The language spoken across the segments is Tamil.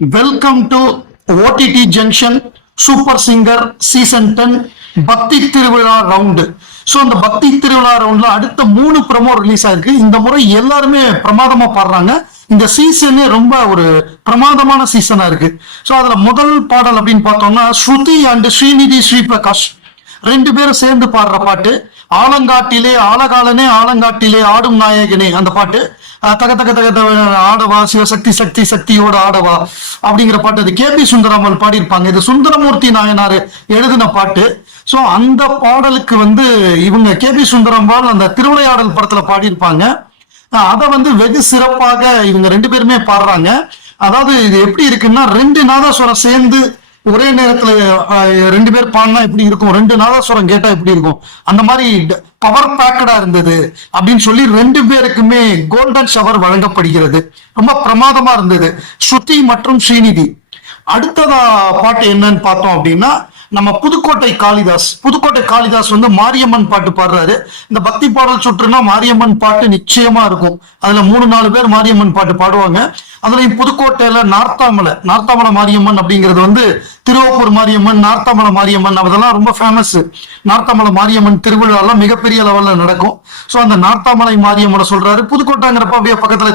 Welcome to OTT junction super singer season 10 பக்தி திருவிழா ரவுண்டு. ஸோ அந்த பக்தி திருவிழா ரவுண்ட்ல அடுத்த 3 ப்ரமோ ரிலீஸ் ஆயிருக்கு. இந்த முறை எல்லாருமே பிரமாதமா பாடுறாங்க. இந்த சீசனே ரொம்ப ஒரு பிரமாதமான சீசனா இருக்கு. ஸோ அதுல முதல் பாடல் அப்படின்னு பார்த்தோம்னா ஸ்ருதி அண்ட் ஸ்ரீநிதி ஸ்ரீபிரகாஷ் 2 பேரும் சேர்ந்து பாடுற பாட்டு ஆலங்காட்டிலே ஆலகாலனே ஆலங்காட்டிலே ஆடும் நாயகனே. அந்த பாட்டு தக தக தக ஆடவா சிவசக்தி சக்தி சக்தியோட ஆடவா அப்படிங்கிற பாட்டு அது கேபி சுந்தராமல் பாடியிருப்பாங்க. இது சுந்தரமூர்த்தி நாயனார் எழுதின பாட்டு. ஸோ அந்த பாடலுக்கு இவங்க கேபி சுந்தரம்பால் அந்த திருவிளையாடல் படத்துல பாடியிருப்பாங்க. அதை வெகு சிறப்பாக இவங்க 2 பேருமே பாடுறாங்க. அதாவது இது எப்படி இருக்குன்னா 2 நாதஸ்வரம் சேர்ந்து ஒரே நேரத்துல 2 பேர் பாடினா எப்படி இருக்கும், 2 நாதஸ்வரம் கேட்டா எப்படி இருக்கும், அந்த மாதிரி பவர் பேக்கடா இருந்தது அப்படின்னு சொல்லி 2 பேருக்குமே கோல்டன் ஷவர் வழங்கப்படுகிறது. ரொம்ப பிரமாதமா இருந்தது ஸ்ருதி மற்றும் ஸ்ரீநிதி. அடுத்ததா பாட்டு என்னன்னு பார்த்தோம் அப்படின்னா நம்ம புதுக்கோட்டை காளிதாஸ் மாரியம்மன் பாட்டு பாடுறாரு. இந்த பக்தி பாடல் சுற்றுனா மாரியம்மன் பாட்டு நிச்சயமா இருக்கும். அதுல 3-4 பேர் மாரியம்மன் பாட்டு பாடுவாங்க. அதுலயும் புதுக்கோட்டையில நார்த்தாமலை மாரியம்மன் அப்படிங்கிறது திருவப்பூர் மாரியம்மன், நார்த்தாமலை மாரியம்மன் அதெல்லாம் ரொம்ப ஃபேமஸ். நார்த்தாமலை மாரியம்மன் திருவிழாலாம் மிகப்பெரிய லெவல்ல நடக்கும். ஸோ அந்த நார்த்தாமலை மாரியம்மனை சொல்றாரு. புதுக்கோட்டைங்கிறப்ப அப்படியே பக்கத்துல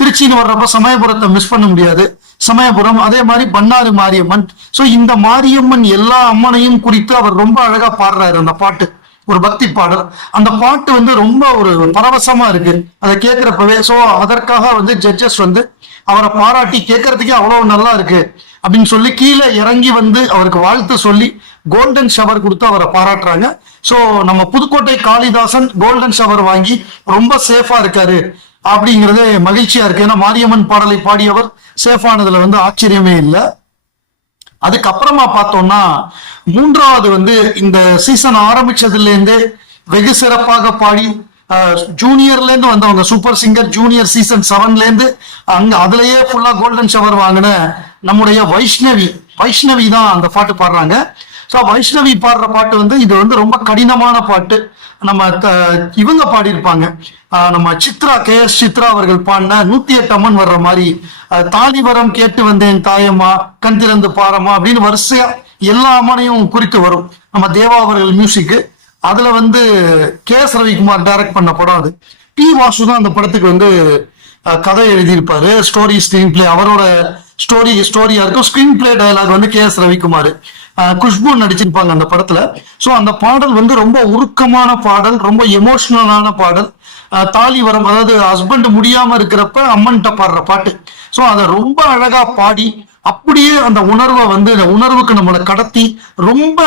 திருச்சின்னு வர்றப்ப சமயபுரத்தை மிஸ் பண்ண முடியாது. சமயபுரம் அதே மாதிரி பண்ணாறு மாரியம்மன். ஸோ இந்த மாரியம்மன் எல்லா அம்மனையும் குறித்து அவர் ரொம்ப அழகா பாடுறாரு. அந்த பாட்டு ஒரு பக்தி பாடல். அந்த பாட்டு ரொம்ப ஒரு பரவசமா இருக்கு அதை கேட்கிறப்பவே. ஸோ அதற்காக ஜட்ஜஸ் அவரை பாராட்டி கேட்கறதுக்கே அவ்வளவு நல்லா இருக்கு அப்படின்னு சொல்லி கீழே இறங்கி அவருக்கு வாழ்த்து சொல்லி கோல்டன் ஷவர் கொடுத்து அவரை பாராட்டுறாங்க. ஸோ நம்ம புதுக்கோட்டை காளிதாசன் கோல்டன் ஷவர் வாங்கி ரொம்ப சேஃபா இருக்காரு அப்படிங்கிறது மகிழ்ச்சியா இருக்கு. ஏன்னா மாரியம்மன் பாடலை பாடியவர் சேஃபானதுல ஆச்சரியமே இல்லை. அதுக்கப்புறமா பார்த்தோம்னா 3வது இந்த சீசன் ஆரம்பிச்சதுல இருந்தே வெகு சிறப்பாக பாடி ஜூனியர்ல இருந்து வந்தவங்க சூப்பர் சிங்கர் ஜூனியர் சீசன் 7ல இருந்து அதுலயே ஃபுல்லா கோல்டன் ஷவர் வாங்கின நம்முடைய வைஷ்ணவி தான் அந்த பாட்டு பாடுறாங்க. ஸோ வைஷ்ணவி பாடுற பாட்டு இது ரொம்ப கடினமான பாட்டு. நம்ம இவங்க பாடியிருப்பாங்க, நம்ம KS சித்ரா அவர்கள் பாடின 108 அம்மன் வர்ற மாதிரி தாலிவரம் கேட்டு வந்தேன் தாயம்மா கண் திறந்து பாரம்மா அப்படின்னு வரிசையா எல்லா அம்மனையும் குறித்து வரும். நம்ம தேவா அவர்கள் மியூசிக். அதுல KS ரவிக்குமார் டைரக்ட் பண்ண படம். அது வாசு தான் அந்த படத்துக்கு கதை எழுதியிருப்பாரு. ஸ்கிரீன் பிளே அவரோட ஸ்டோரியா இருக்கும். Screenplay dialogue KS Ravikumar, Khushbu நடிச்சிருப்பாங்க அந்த படத்துல. ஸோ அந்த பாடல் ரொம்ப உருக்கமான பாடல், ரொம்ப எமோஷனலான பாடல். தாலிவரம் அதாவது ஹஸ்பண்ட் முடியாம இருக்கிறப்ப அம்மன்கிட்ட பாடுற பாட்டு. ஸோ அதை ரொம்ப அழகா பாடி அப்படியே அந்த உணர்வை உணர்வுக்கு நம்மளை கடத்தி ரொம்ப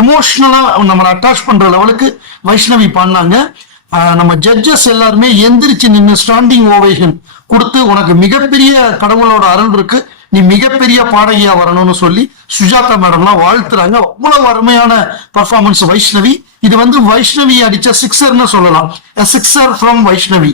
எமோஷனலா நம்மளை அட்டாச் பண்ற லெவலுக்கு வைஷ்ணவி பாடினாங்க. நம்ம ஜட்ஜஸ் எல்லாருமே எந்திரிச்சு நின்று ஸ்டாண்டிங் ஓவேஷன் கொடுத்து உனக்கு மிகப்பெரிய கடவுளோட அருள் இருக்கு, நீ மிகப்பெரிய பாடகியா வரணும்னு சொல்லி சுஜாதா மேடம்லாம் வாழ்த்துறாங்க. அவ்வளவு அருமையான பர்ஃபார்மன்ஸ் வைஷ்ணவி. இது வைஷ்ணவி அடிச்ச சிக்ஸர்னு சொல்லலாம். Sixer from Vaishnavi.